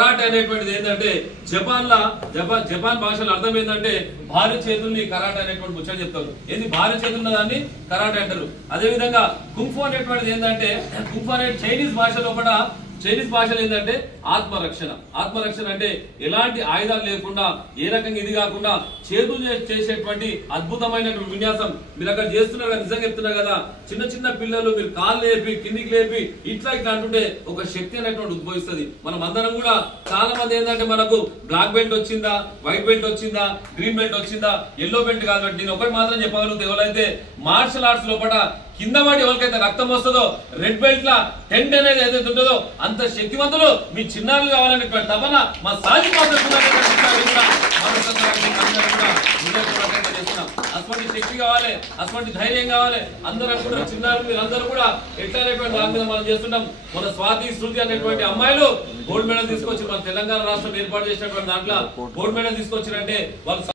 Karate అనేటువంటిది ఏంటంటే Japan భాషలో అర్థం ఏంటంటే భారీ చేతుల్ని కరాటే అనేటువంటి ముచ్చట చెప్తారు. ఏంది భారీ చేతున్న దాన్ని కరాటే అంటారు. అదే విధంగా కుంఫు అనేటువంటిది ఏంటంటే కుంఫు అనే చైనీస్ భాషలో ఏంటంటే ఆత్మరక్షణ అంటే ఎలాంటి ఆయుధాలు లేకుండా ఏ రకంగా ఇది కాకుండా చేతులు చేసేటువంటి అద్భుతమైన విన్యాసం మీరు అక్కడ చేస్తున్నారు కదా. నిజంగా చెప్తున్నారు కదా, చిన్న చిన్న పిల్లలు మీరు కాళ్ళు లేపి కిందికి లేపి ఇట్లా అంటుంటే ఒక శక్తి అనేటువంటి ఉద్భవిస్తుంది. మనం అందరం కూడా చాలా మంది ఏంటంటే మనకు బ్లాక్ బెల్ట్ వచ్చిందా, వైట్ బెల్ట్ వచ్చిందా, గ్రీన్ బెల్ట్ వచ్చిందా, ఎల్లో బెల్ట్ కాబట్టి నేను ఒకటి మాత్రం చెప్పగలుగుతా, ఎవరైతే మార్షల్ ఆర్ట్స్ లోపల కింద పడి ఎవరికైతే రక్తం వస్తుందో రెడ్ బెల్ట్ లా టెంట్ అనేది ఏదైతే ఉంటుందో అంత శక్తివంతులు మీ చిన్నారులు కావాలనేటువంటి తపన మా సాగి అటువంటి శక్తి కావాలి, అటువంటి ధైర్యం కావాలి. అందరూ కూడా చిన్నారు మీరందరూ కూడా ఎట్లా అనేటువంటి దాని మీద మనం చేస్తున్నాం. మన స్వాతి శృతి అనేటువంటి అమ్మాయిలు గోల్డ్ మెడల్ తీసుకొచ్చి మన తెలంగాణ రాష్ట్రం ఏర్పాటు చేసినటువంటి దాంట్లో గోల్డ్ మెడల్ తీసుకొచ్చారంటే వాళ్ళు